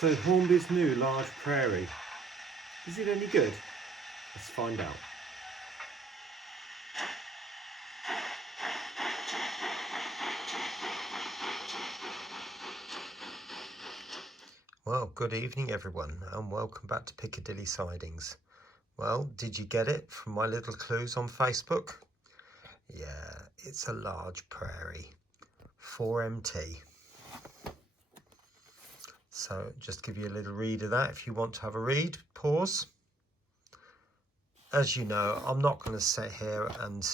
So Hornby's new Large Prairie, is it any good? Let's find out. Well, good evening everyone and welcome back to Piccadilly Sidings. Well, did you get it from my little clues on Facebook? Yeah, it's a large prairie, 4MT. So just give you a little read of that if you want to have a read. Pause. As you know, I'm not going to sit here and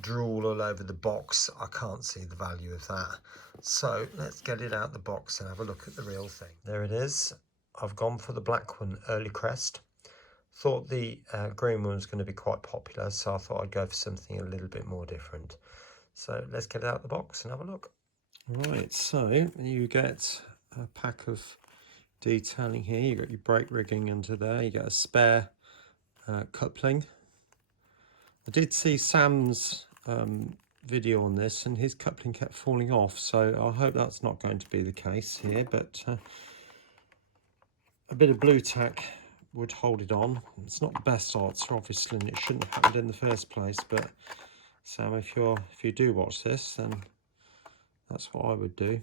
drool all over the box. I can't see the value of that. So let's get it out the box and have a look at the real thing. There it is. I've gone for the black one, Early Crest. Thought the green one was going to be quite popular, so I thought I'd go for something a little bit more different. So let's get it out the box and have a look. Right, so you get a pack of detailing here. You've got your brake rigging under there. You get a spare coupling. I did see Sam's video on this and his coupling kept falling off, so I hope that's not going to be the case here, but a bit of blue tack would hold it on. It's not the best answer, obviously, and it shouldn't have happened in the first place, but Sam, if you do watch this, then that's what I would do.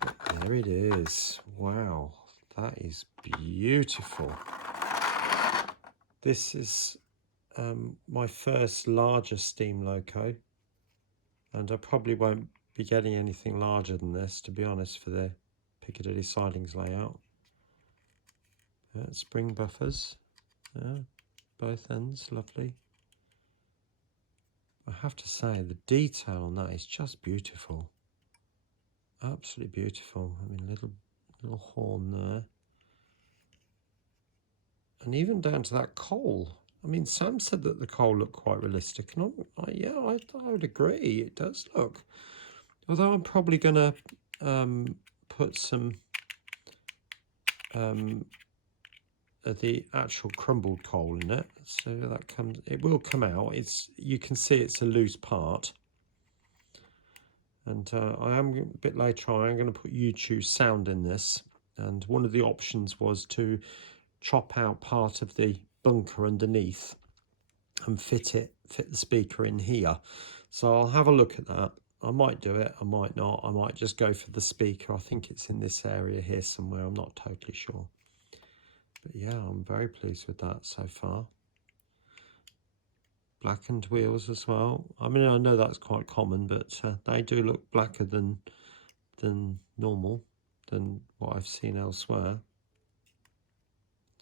But there it is. Wow, that is beautiful. This is my first larger steam loco, and I probably won't be getting anything larger than this, to be honest, for the Piccadilly Sidings layout. Spring buffers, both ends, lovely. I have to say, the detail on that is just beautiful. Absolutely beautiful. I mean, little horn there. And even down to that coal. I mean, Sam said that the coal looked quite realistic, and I would agree. It does look. Although I'm probably going to put some the actual crumbled coal in it, so that comes. It will come out. You can see it's a loose part. And I am a bit later on. I'm going to put Youchoos sound in this, and one of the options was to chop out part of the bunker underneath and fit the speaker in here. So I'll have a look at that. I might do it, I might not. I might just go for the speaker. I think it's in this area here somewhere. I'm not totally sure. But yeah, I'm very pleased with that so far. Blackened wheels as well. I mean, I know that's quite common, but they do look blacker than normal, than what I've seen elsewhere.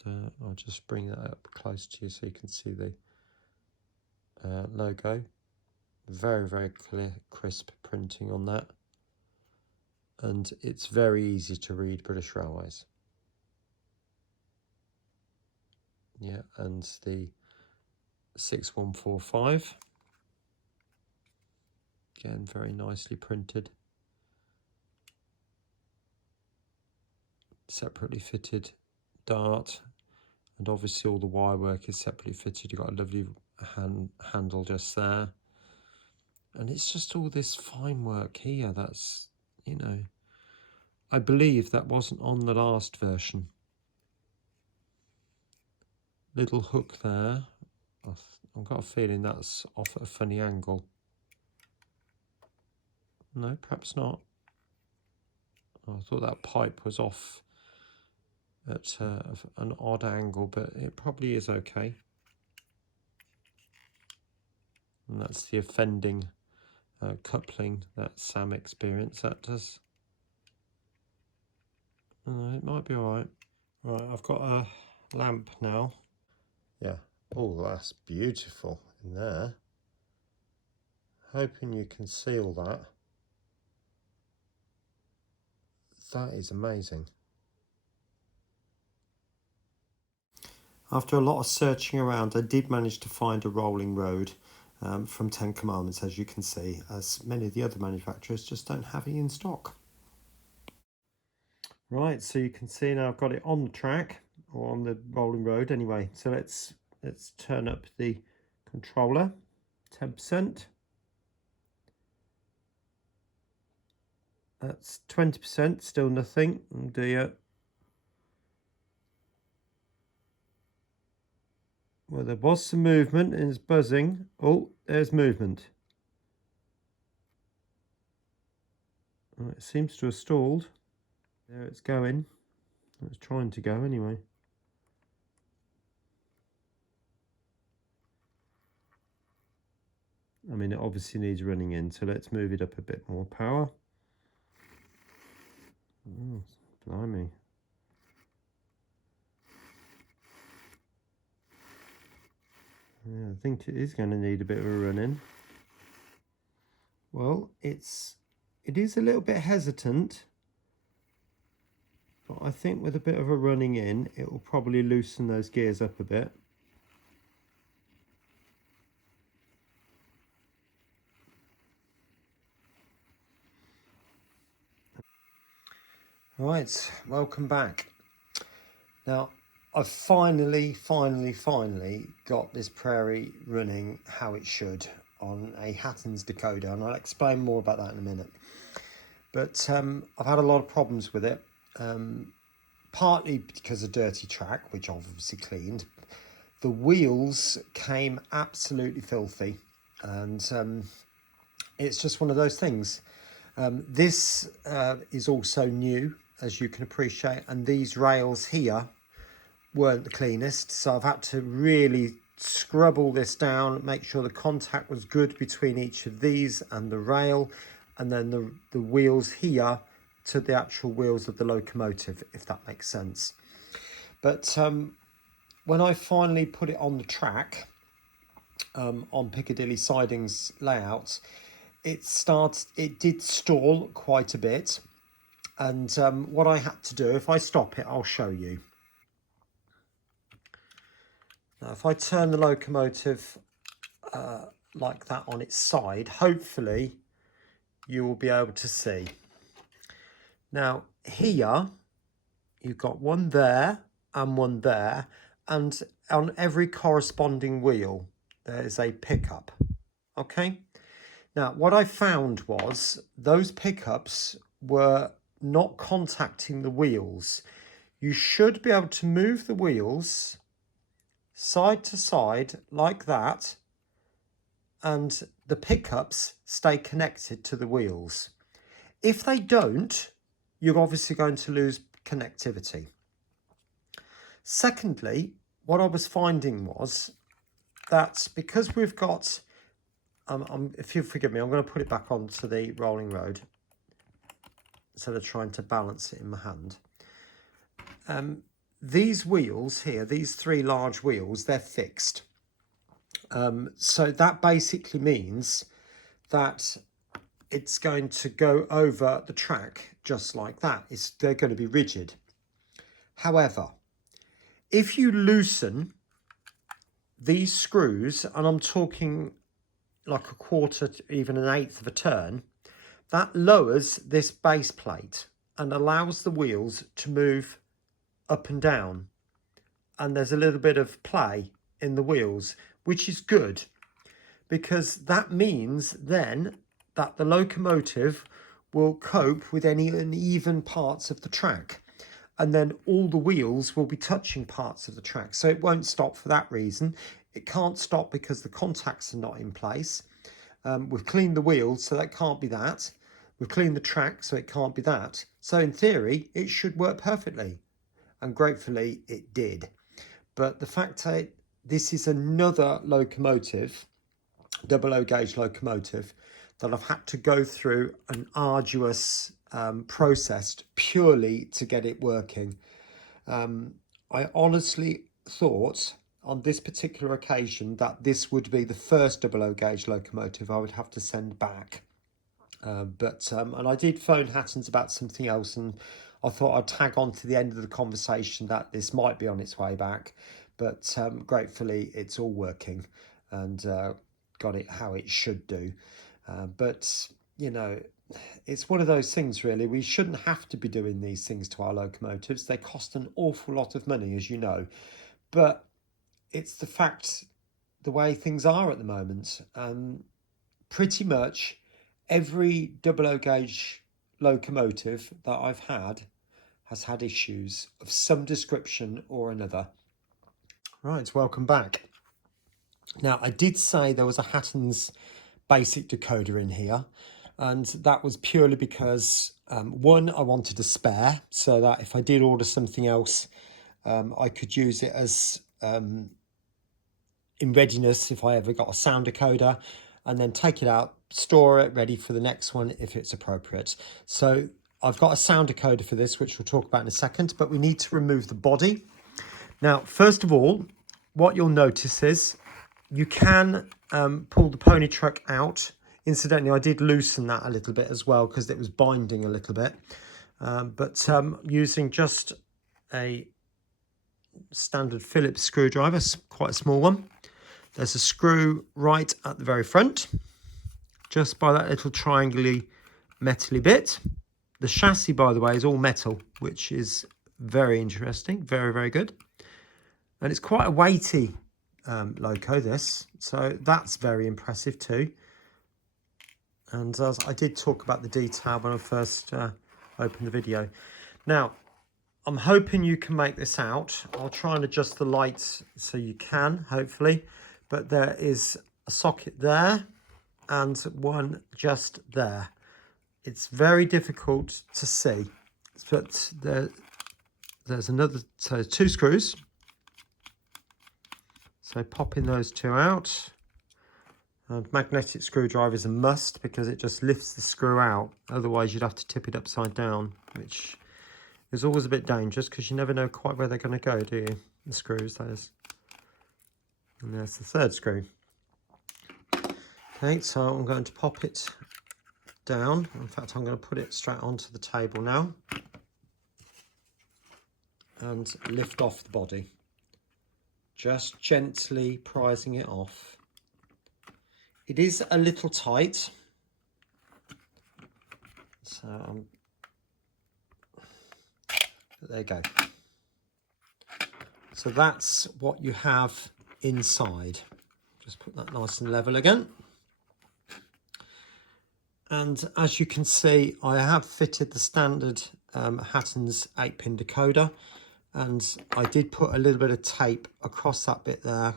I'll just bring that up close to you so you can see the logo. Very, very clear, crisp printing on that. And it's very easy to read British Railways. Yeah, and the 6145. Again, very nicely printed. Separately fitted dart, and obviously all the wire work is separately fitted. You've got a lovely handle just there. And it's just all this fine work here that's, you know, I believe that wasn't on the last version. Little hook there. I've got a feeling that's off at a funny angle. No, perhaps not. I thought that pipe was off at an odd angle, but it probably is okay. And that's the offending coupling that Sam experienced. That does. It might be all right. Right, I've got a lamp now. Yeah. Oh, that's beautiful in there. Hoping you can see all that. That is amazing. After a lot of searching around, I did manage to find a rolling road from 10 Commandments, as you can see, as many of the other manufacturers just don't have it in stock. Right, so you can see now I've got it on the track, or on the rolling road anyway. So let's turn up the controller, 10%. That's 20%, still nothing. Oh dear. Well, there was some movement and it's buzzing. Oh, there's movement. Oh, it seems to have stalled. There it's going. It's trying to go anyway. I mean, it obviously needs running in, so let's move it up a bit more power. Oh, blimey. Yeah, I think it is going to need a bit of a run in. Well, it is a little bit hesitant, but I think with a bit of a running in, it will probably loosen those gears up a bit. Right, welcome back. Now, I've finally got this Prairie running how it should on a Hatton's decoder, and I'll explain more about that in a minute. But I've had a lot of problems with it, partly because of dirty track, which I've obviously cleaned. The wheels came absolutely filthy, and it's just one of those things. This is also new, as you can appreciate, and these rails here weren't the cleanest, so I've had to really scrub all this down, make sure the contact was good between each of these and the rail, and then the wheels here to the actual wheels of the locomotive, if that makes sense. But when I finally put it on the track, on Piccadilly sidings layout, it did stall quite a bit, and what I had to do, if I stop it, I'll show you. Now, if I turn the locomotive like that on its side, hopefully you will be able to see. Now, here, you've got one there and one there, and on every corresponding wheel, there is a pickup, okay? Now, what I found was those pickups were not contacting the wheels. You should be able to move the wheels side to side like that, and the pickups stay connected to the wheels. If they don't, you're obviously going to lose connectivity. Secondly, what I was finding was that because we've got, if you forgive me, I'm going to put it back onto the rolling road instead of trying to balance it in my hand. These wheels here, these three large wheels, they're fixed. So that basically means that it's going to go over the track just like that. They're going to be rigid. However, if you loosen these screws, and I'm talking like a quarter to even an eighth of a turn, that lowers this base plate and allows the wheels to move up and down, and there's a little bit of play in the wheels, which is good, because that means then that the locomotive will cope with any uneven parts of the track, and then all the wheels will be touching parts of the track, so it won't stop for that reason. It can't stop because the contacts are not in place. We've cleaned the wheels, so that can't be that. We've cleaned the track, so it can't be that. So in theory, it should work perfectly. And gratefully it did. But the fact that this is another locomotive, double O gauge locomotive, that I've had to go through an arduous process purely to get it working. I honestly thought on this particular occasion that this would be the first double O gauge locomotive I would have to send back. And I did phone Hatton's about something else, and I thought I'd tag on to the end of the conversation that this might be on its way back, but gratefully it's all working and got it how it should do. But, you know, it's one of those things really. We shouldn't have to be doing these things to our locomotives. They cost an awful lot of money, as you know, but it's the fact, the way things are at the moment. Pretty much every double O gauge Locomotive that I've had has had issues of some description or another. Right, welcome back. Now, I did say there was a Hatton's basic decoder in here, and that was purely because, one, I wanted a spare, so that if I did order something else, I could use it as in readiness if I ever got a sound decoder, and then take it out, store it, ready for the next one if it's appropriate. So I've got a sound decoder for this, which we'll talk about in a second, but we need to remove the body. Now, first of all, what you'll notice is you can pull the pony truck out. Incidentally, I did loosen that a little bit as well because it was binding a little bit. But using just a standard Phillips screwdriver, quite a small one. There's a screw right at the very front, just by that little triangular metally bit. The chassis, by the way, is all metal, which is very interesting, very, very good. And it's quite a weighty loco, this, so that's very impressive too. And as I did talk about the detail when I first opened the video. Now, I'm hoping you can make this out. I'll try and adjust the lights so you can, hopefully. But there is a socket there and one just there. It's very difficult to see, but there's another, so 2 screws. So popping those 2 out. And magnetic screwdriver is a must because it just lifts the screw out. Otherwise you'd have to tip it upside down, which is always a bit dangerous because you never know quite where they're going to go, do you? The screws, that is. And there's the 3rd screw. Okay, so I'm going to pop it down. In fact, I'm going to put it straight onto the table now. And lift off the body. Just gently prising it off. It is a little tight. So, there you go. So that's what you have inside. Just put that nice and level again. And as you can see, I have fitted the standard Hatton's 8-pin decoder, and I did put a little bit of tape across that bit there.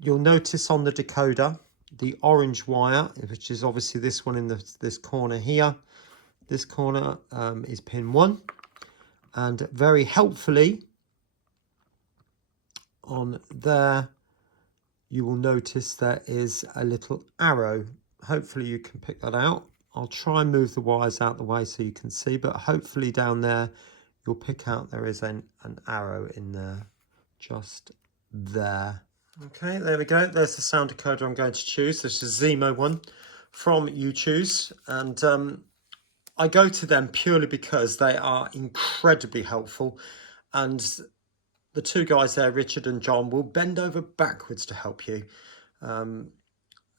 You'll notice on the decoder, the orange wire, which is obviously this one in this corner here. This corner is pin 1. And very helpfully, on there, you will notice there is a little arrow. Hopefully you can pick that out. I'll try and move the wires out the way so you can see, but hopefully down there, you'll pick out there is an arrow in there, just there. Okay, there we go. There's the sound decoder I'm going to choose. This is a Zimo one from Youchoos, and I go to them purely because they are incredibly helpful, and the 2 guys there, Richard and John, will bend over backwards to help you.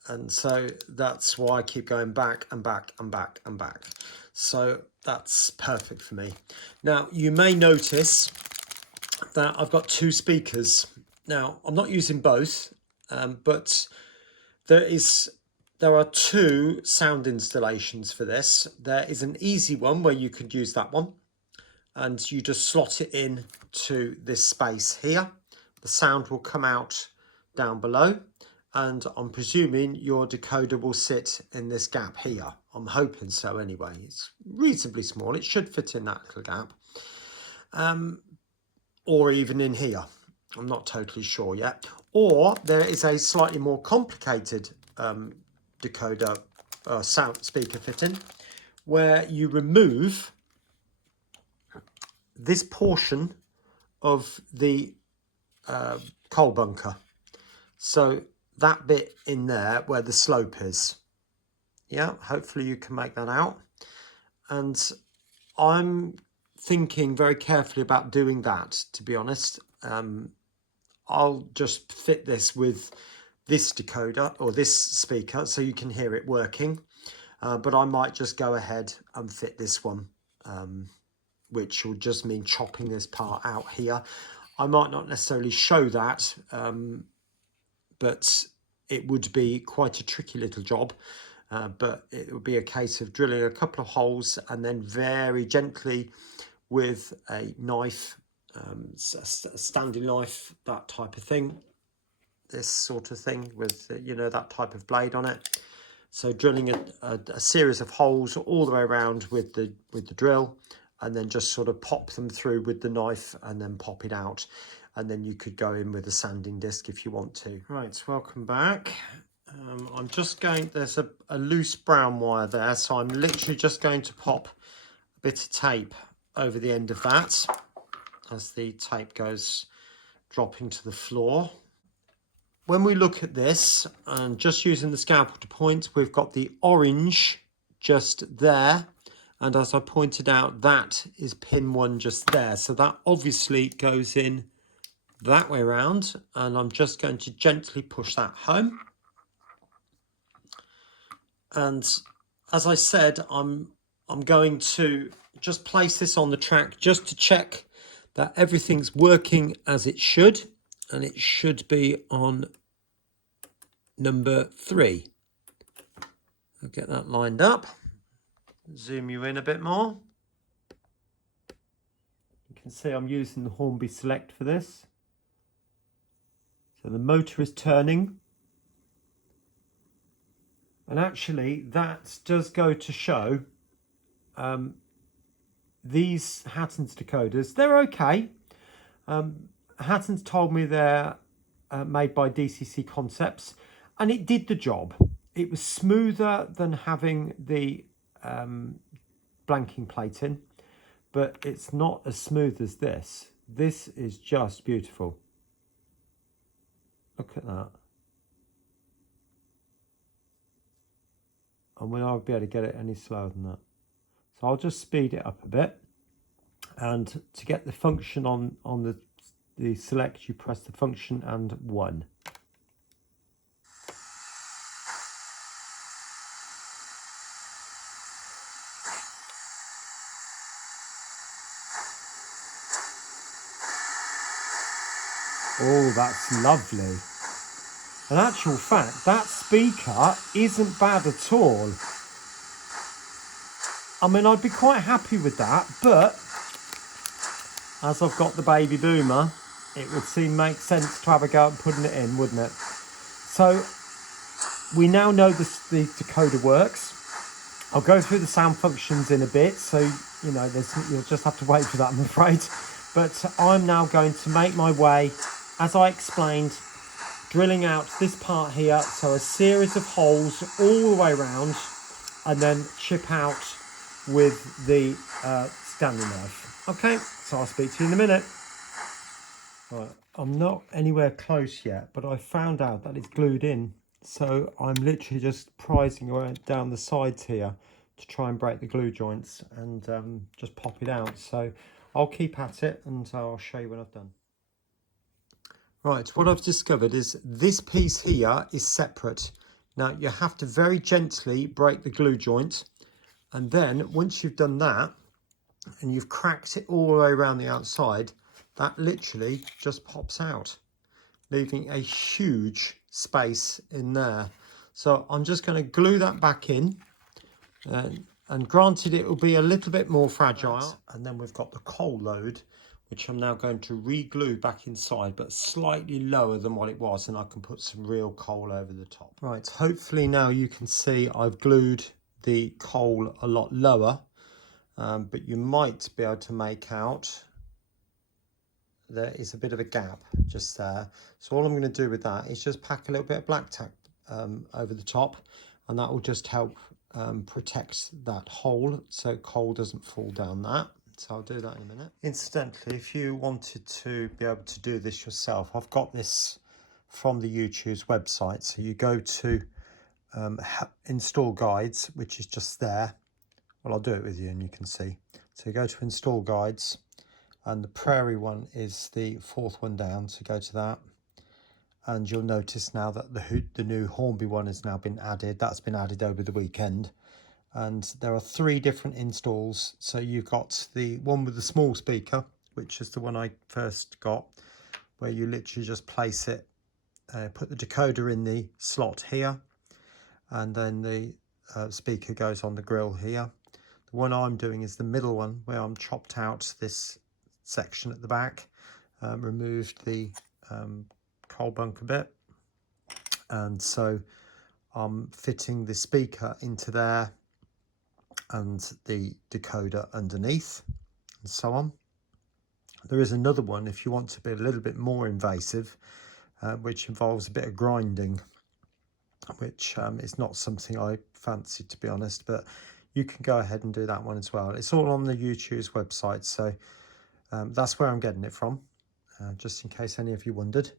And so that's why I keep going back and back and back and back. So that's perfect for me. Now, you may notice that I've got 2 speakers. Now, I'm not using both, but there are 2 sound installations for this. There is an easy one where you could use that one, and you just slot it in to this space here. The sound will come out down below, and I'm presuming your decoder will sit in this gap here. I'm hoping so anyway. It's reasonably small. It should fit in that little gap. Or even in here. I'm not totally sure yet. Or there is a slightly more complicated decoder sound speaker fitting, where you remove this portion of the coal bunker. So that bit in there where the slope is. Yeah, hopefully you can make that out. And I'm thinking very carefully about doing that, to be honest. I'll just fit this with this decoder or this speaker so you can hear it working. But I might just go ahead and fit this one, which will just mean chopping this part out here. I might not necessarily show that, but it would be quite a tricky little job. but it would be a case of drilling a couple of holes and then very gently with a knife, a standing knife, that type of thing, this sort of thing with, you know, that type of blade on it. So drilling a series of holes all the way around with the drill, and then just sort of pop them through with the knife and then pop it out. And then you could go in with a sanding disc if you want to. Right, welcome back. I'm just going, there's a loose brown wire there, so I'm literally just going to pop a bit of tape over the end of that as the tape goes dropping to the floor. When we look at this, and just using the scalpel to point, we've got the orange just there. And as I pointed out, that is pin 1 just there. So that obviously goes in that way around. And I'm just going to gently push that home. And as I said, I'm going to just place this on the track just to check that everything's working as it should. And it should be on number 3. I'll get that lined up. Zoom you in a bit more. You can see I'm using the Hornby Select for this. So the motor is turning. And actually that does go to show these Hatton's decoders, they're okay. Hatton's told me they're made by DCC Concepts, and it did the job. It was smoother than having the blanking plate in, but it's not as smooth as this. This is just beautiful. Look at that. And we'll not be able to get it any slower than that. So I'll just speed it up a bit. And to get the function on the select, you press the function and 1. Oh, that's lovely. In actual fact, that speaker isn't bad at all. I mean, I'd be quite happy with that, but as I've got the baby boomer, it would seem make sense to have a go at putting it in, wouldn't it? So we now know the decoder works. I'll go through the sound functions in a bit, so you know, you'll just have to wait for that, I'm afraid. But I'm now going to make my way, as I explained, drilling out this part here, so a series of holes all the way around, and then chip out with the standing knife. Okay, so I'll speak to you in a minute. Right, I'm not anywhere close yet, but I found out that it's glued in. So I'm literally just prising around down the sides here to try and break the glue joints and just pop it out. So I'll keep at it and I'll show you when I've done. Right, what I've discovered is this piece here is separate. Now you have to very gently break the glue joint, and then once you've done that and you've cracked it all the way around the outside, that literally just pops out, leaving a huge space in there. So I'm just going to glue that back in, and granted it will be a little bit more fragile. And then we've got the coal load, which I'm now going to re-glue back inside, but slightly lower than what it was, and I can put some real coal over the top. Right, hopefully now you can see I've glued the coal a lot lower, but you might be able to make out there is a bit of a gap just there. So all I'm going to do with that is just pack a little bit of black tack over the top, and that will just help protect that hole so coal doesn't fall down that. So I'll do that in a minute. Incidentally, if you wanted to be able to do this yourself, I've got this from the Youchoos website. So you go to install guides, which is just there. Well, I'll do it with you and you can see. So you go to install guides, and the Prairie one is the 4th one down. So go to that, and you'll notice now that the new Hornby one has now been added. That's been added over the weekend. And there are 3 different installs. So you've got the one with the small speaker, which is the one I first got, where you literally just place it, put the decoder in the slot here, and then the speaker goes on the grill here. The one I'm doing is the middle one, where I'm chopped out this section at the back, removed the coal bunker bit, and so I'm fitting the speaker into there and the decoder underneath and so on. There is another one if you want to be a little bit more invasive, which involves a bit of grinding, which is not something I fancy, to be honest, but you can go ahead and do that one as well. It's all on the Youchoos website, so that's where I'm getting it from, just in case any of you wondered.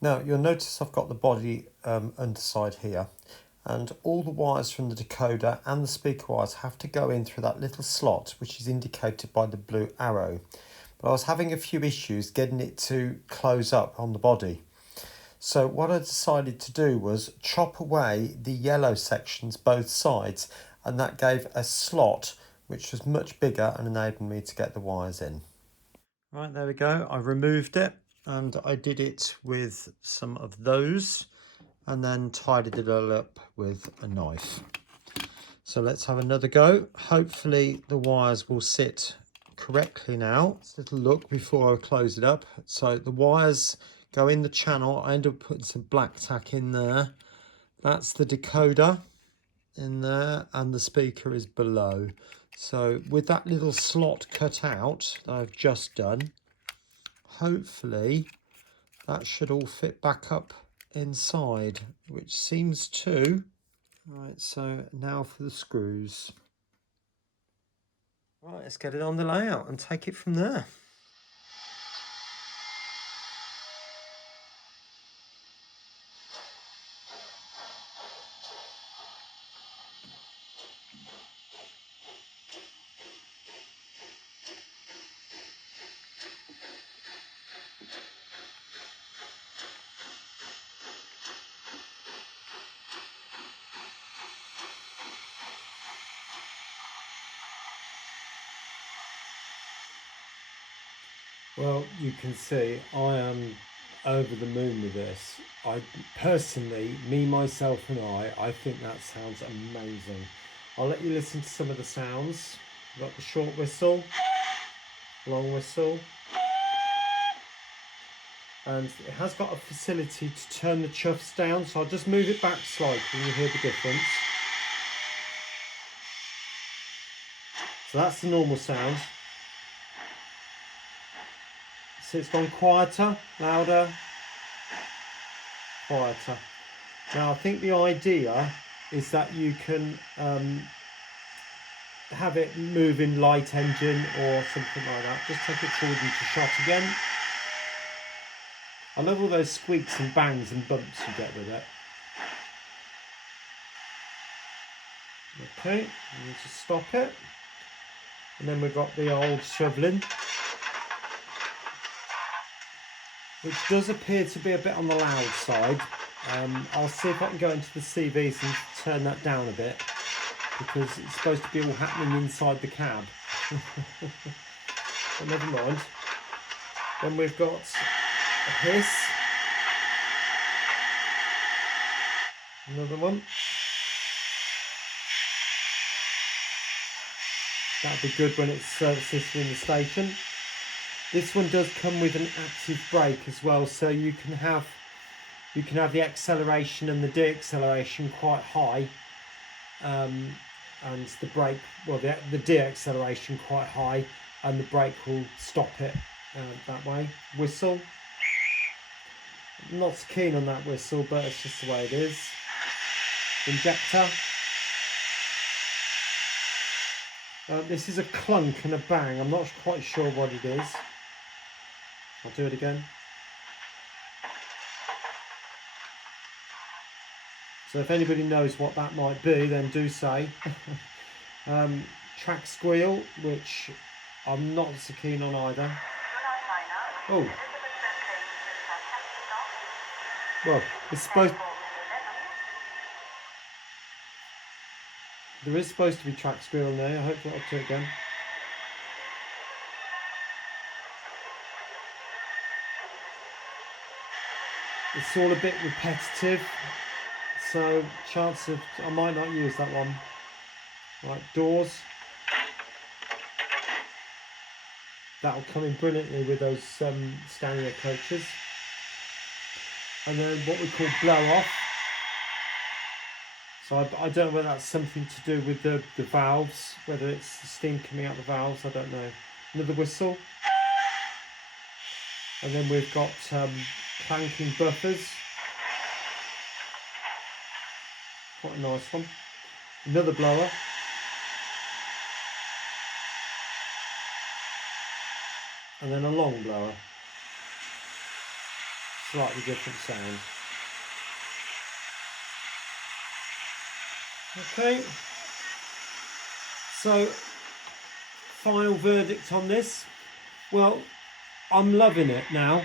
Now you'll notice I've got the body underside here, and all the wires from the decoder and the speaker wires have to go in through that little slot which is indicated by the blue arrow. But I was having a few issues getting it to close up on the body. So what I decided to do was chop away the yellow sections both sides, and that gave a slot which was much bigger and enabled me to get the wires in. Right, there we go. I removed it and I did it with some of those and then tidied it all up with a knife. So let's have another go. Hopefully the wires will sit correctly now. Let's have a little look before I close it up. So the wires go in the channel. I end up putting some black tack in there. That's the decoder in there, and the speaker is below. So with that little slot cut out that I've just done, hopefully that should all fit back up inside, which seems to. Right, so now for the screws. Right, let's get it on the layout and take it from there. Well, you can see I am over the moon with this. I personally, me, myself and I think that sounds amazing. I'll let you listen to some of the sounds. We've got the short whistle, long whistle, and it has got a facility to turn the chuffs down, so I'll just move it back slightly and you hear the difference. So that's the normal sound. So it's gone quieter, louder, quieter. Now I think the idea is that you can have it move in light engine or something like that. Just take it forward into shot again. I love all those squeaks and bangs and bumps you get with it. Okay, you need to stop it. And then we've got the old shoveling, which does appear to be a bit on the loud side. I'll see if I can go into the CVs and turn that down a bit, because it's supposed to be all happening inside the cab. But never mind. Then we've got a hiss. Another one. That'd be good when it's serviced in the station. This one does come with an active brake as well, so you can have the acceleration and the deacceleration quite high, and the brake, well, the deacceleration quite high, and the brake will stop it that way. Whistle. I'm not so keen on that whistle, but it's just the way it is. Injector. This is a clunk and a bang. I'm not quite sure what it is. I'll do it again. So if anybody knows what that might be, then do say. Track squeal, which I'm not so keen on either. Oh. Well, it's supposed... There is supposed to be track squeal in there. I hope I'll do it again. It's all a bit repetitive, So chance of I might not use that one. Right, doors. That'll come in brilliantly with those Stanley coaches. And then what we call blow off. So I don't know whether that's something to do with the valves, whether it's the steam coming out the valves, I don't know. Another whistle. And then we've got clanking buffers. Quite a nice one. Another blower. And then a long blower. Slightly different sound. Okay. So, final verdict on this. Well, I'm loving it now.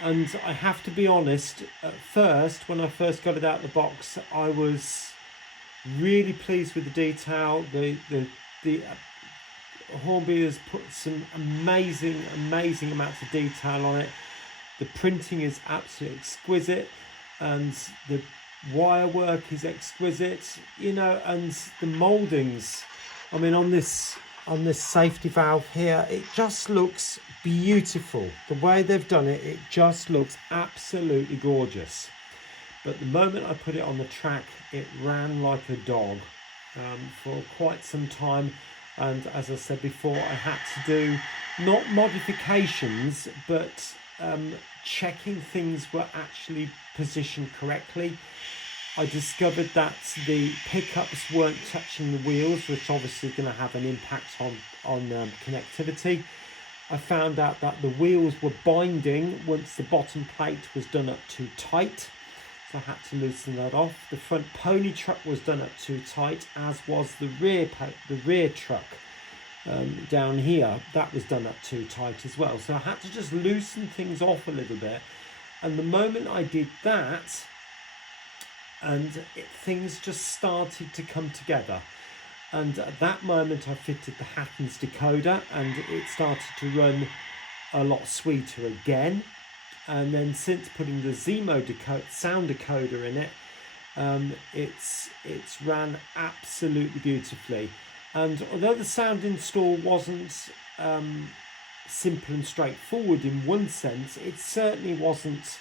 And I have to be honest, at first, when I first got it out of the box, I was really pleased with the detail. The Hornby has put some amazing amounts of detail on it. The printing is absolutely exquisite, and the wire work is exquisite, you know, and the mouldings. I mean, on this safety valve here, it just looks beautiful. The way they've done it, it just looks absolutely gorgeous. But the moment I put it on the track, it ran like a dog for quite some time. And as I said before, I had to do not modifications, but checking things were actually positioned correctly. I discovered that the pickups weren't touching the wheels, which obviously going to have an impact on connectivity. I found out that the wheels were binding once the bottom plate was done up too tight. So I had to loosen that off. The front pony truck was done up too tight, as was the rear truck down here. That was done up too tight as well. So I had to just loosen things off a little bit. And the moment I did that, things just started to come together. And at that moment I fitted the Hackens decoder, and it started to run a lot sweeter again. And then since putting the Zimo sound decoder in it, it's ran absolutely beautifully. And although the sound install wasn't simple and straightforward in one sense, it certainly wasn't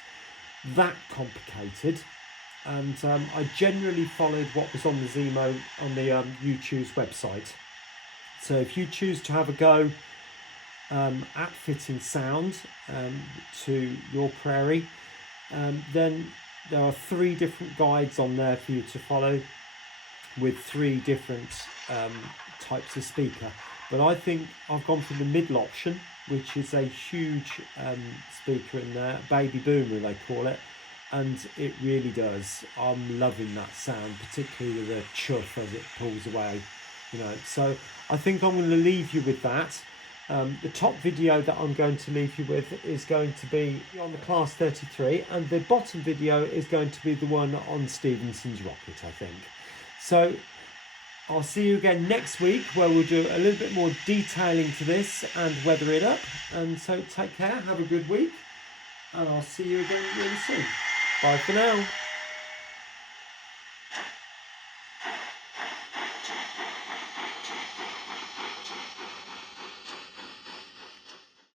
that complicated. And I generally followed what was on the Zimo, on the Youchoos website. So if you choose to have a go at fitting sound to your Prairie, then there are 3 different guides on there for you to follow with 3 different types of speaker. But I think I've gone for the middle option, which is a huge speaker in there, baby boomer they call it, and it really does. I'm loving that sound, particularly with the chuff as it pulls away, you know. So I think I'm going to leave you with that. The top video that I'm going to leave you with is going to be on the Class 33, and the bottom video is going to be the one on Stevenson's rocket, I think. So I'll see you again next week, where we'll do a little bit more detailing to this and weather it up. And so take care, have a good week, and I'll see you again really soon. Bye for now.